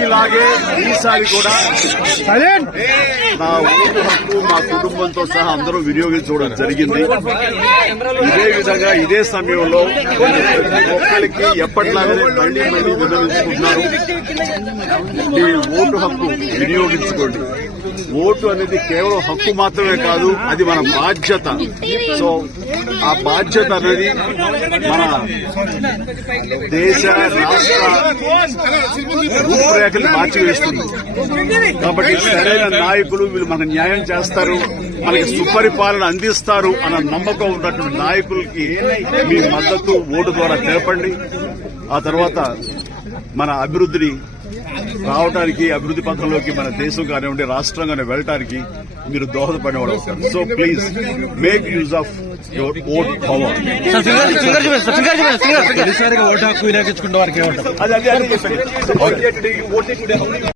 ఇలాగే ఈసారి కూడా నా ఓటు హక్కు మా కుటుంబంతో సహా అందరూ వినియోగించుకోవడం జరిగింది. ఇదే విధంగా ఇదే సమయంలో ఒక్కరికి ఎప్పటిలాగానే మళ్లీ వినియోగించుకుంటున్నారు. ఈ ఓటు హక్కు వినియోగించుకోండి. ఓటు అనేది కేవలం హక్కు మాత్రమే కాదు, అది మన బాధ్యత. సో ఆ బాధ్యత అనేది మన దేశ రాష్ట్ర రూపురేఖలు మార్చివేస్తుంది. కాబట్టి సరైన నాయకులు వీళ్ళు మనకు న్యాయం చేస్తారు, మనకి సుపరిపాలన అందిస్తారు అన్న నమ్మకం ఉన్నటువంటి నాయకులకి మీ మద్దతు ఓటు ద్వారా తెలపండి. ఆ తర్వాత మన అభివృద్ధిని రావడానికి, అభివృద్ది పథంలోకి మన దేశం కానివ్వండి రాష్ట్రంగానే వెళ్ళటానికి మీరు దోహదపడేవాడు అవుతారు. So please make use of your vote power. Vote హక్కు వినియోగించుకున్న వారికి అది